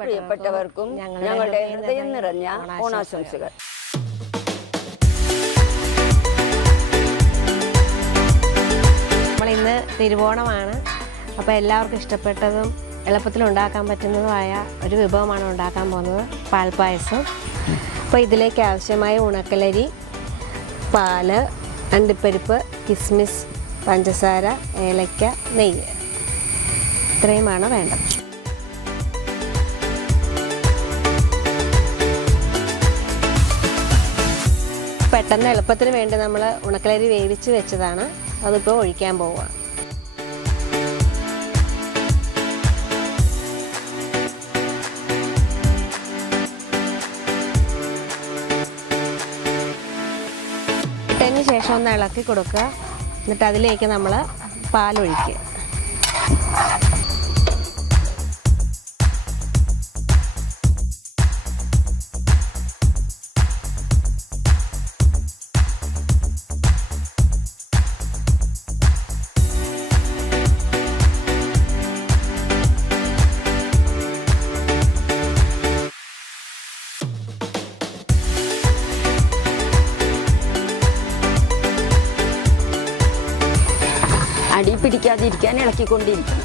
പ്രിയപ്പെട്ടവർക്കും ഞങ്ങളുടെ ഹൃദയം നിറഞ്ഞ ഓണാശംസകൾ. നമ്മളിന്ന് തിരുവോണമാണ്. അപ്പോൾ എല്ലാവർക്കും ഇഷ്ടപ്പെട്ടതും എളുപ്പത്തിൽ ഉണ്ടാക്കാൻ പറ്റുന്നതുമായ ഒരു വിഭവമാണ് ഉണ്ടാക്കാൻ പോകുന്നത് പാൽപ്പായസം. അപ്പോൾ ഇതിലേക്ക് ആവശ്യമായ ഉണക്കലരി പാൽ അണ്ടിപ്പരിപ്പ് കിസ്മിസ് പഞ്ചസാര ഏലക്ക നെയ്യ്. ഇത്രയുമാണ് വേണ്ടത്. പെട്ടെന്ന് എളുപ്പത്തിന് വേണ്ടി നമ്മൾ ഉണക്കലരി വേവിച്ച് വെച്ചതാണ്. അതിപ്പോൾ ഒഴിക്കാൻ പോവുകയാണ് ഇട്ടതിന് ശേഷം ഒന്ന് ഇളക്കി കൊടുക്കുക. എന്നിട്ട് അതിലേക്ക് നമ്മൾ പാലൊഴിക്കുക. അടി പിടിക്കാതിരിക്കാൻ ഇളക്കിക്കൊണ്ടിരിക്കണം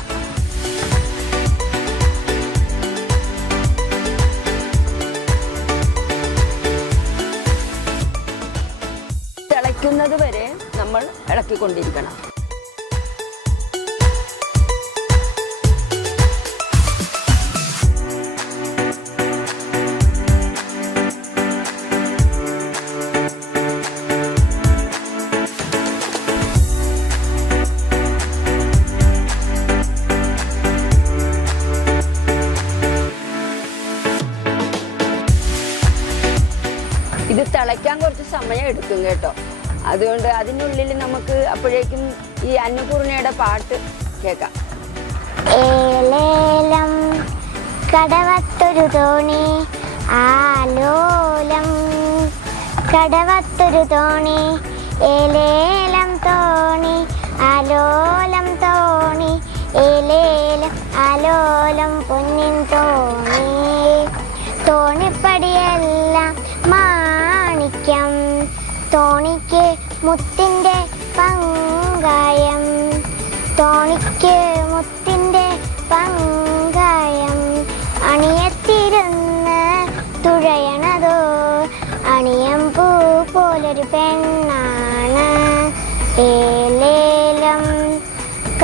തിളയ്ക്കുന്നത് വരെ നമ്മൾ ഇളക്കിക്കൊണ്ടിരിക്കണം. ഇത് തിളയ്ക്കാൻ കുറച്ച് സമയം എടുക്കും കേട്ടോ. അതുകൊണ്ട് അതിനുള്ളിൽ നമുക്ക് അപ്പോഴേക്കും ഈ അന്നപൂർണയുടെ പാട്ട് കേൾക്കാം. ഏലേലം കടവത്തൊരു തോണി ആലോലം കടവത്തൊരു തോണി ഏലേലം തോണി ആലോലം മുത്തിന്റെ പങ്കായം. തോണിക്ക് മുത്തിന്റെ പങ്കായം. അണിയത്തിരുന്ന് തുഴയണതോ? അണിയം പൂ പോലൊരു പെണ്ണാണ്. ഏലേലം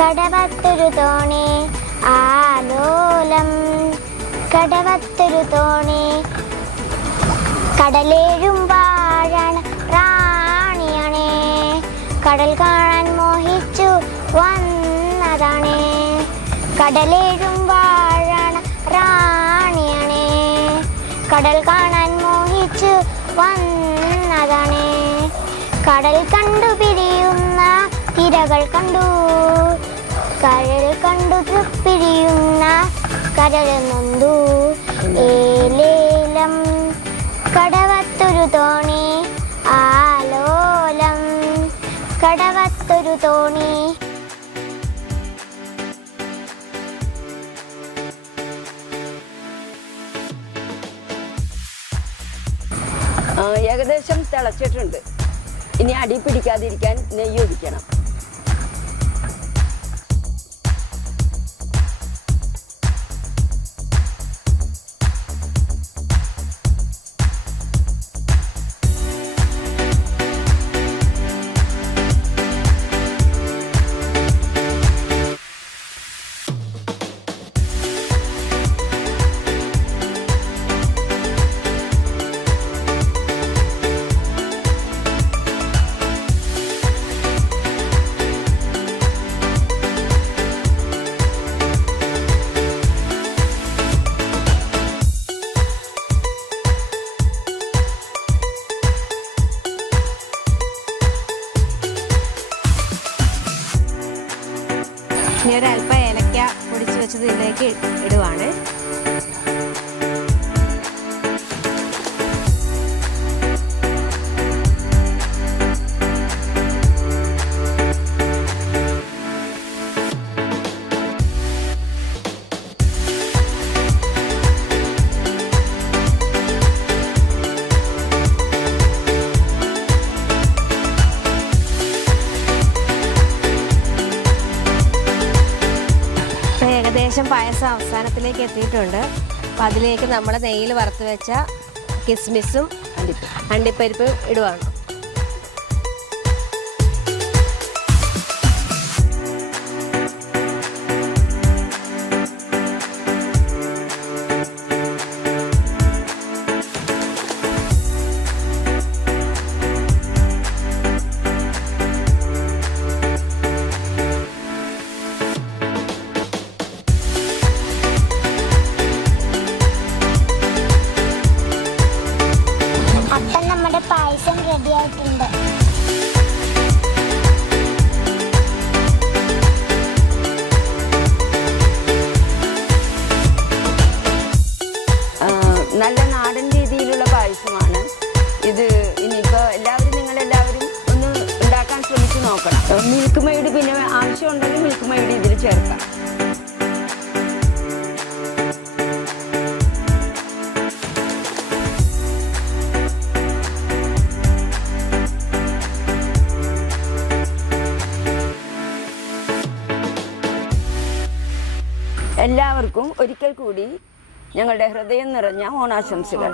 കടവത്തൊരു തോണി ആലോലം. കടവത്തൊരു തോണി കടലേഴും കടൽ കാണാൻ മോഹിച്ചു വന്നതാണേ. കടലേഴും വാഴാണ് റാണിയാണേ. കടൽ കാണാൻ മോഹിച്ചു വന്നതാണേ. കടൽ കണ്ടു പിരിയുന്ന തിരകൾ കണ്ടു. കടൽ കണ്ടു പിരിയുന്ന കരൾ നൊന്തു. ഏലേലം ഏകദേശം തിളച്ചിട്ടുണ്ട്. ഇനി അടി പിടിക്കാതിരിക്കാൻ നെയ്യ് ഒഴിക്കണം. വെച്ചത് ഇടുവാണ്. ഏകദേശം പായസം അവസാനത്തിലേക്ക് എത്തിയിട്ടുണ്ട്. അപ്പം അതിലേക്ക് നമ്മൾ നെയ്യിൽ വറുത്ത് വെച്ച കിസ്മിസും അണ്ടിപ്പരിപ്പും ഇടുവാണ്. പായസം റെഡിയായിട്ടുണ്ട് നല്ല നാടൻ രീതിയിലുള്ള പായസമാണ്. ഇത് ഇനിയിപ്പോൾ എല്ലാവരും നിങ്ങൾ എല്ലാവരും ഒന്ന് ഉണ്ടാക്കാൻ ശ്രമിച്ചു നോക്കണം. മിൽക്ക് മെയ്ഡ് പിന്നെ ആവശ്യമുണ്ടെങ്കിൽ മിൽക്ക് മെയ്ഡ് ഇതിൽ ചേർക്കാം എല്ലാവർക്കും ഒരിക്കൽ കൂടി ഞങ്ങളുടെ ഹൃദയം നിറഞ്ഞ ഓണാശംസകൾ.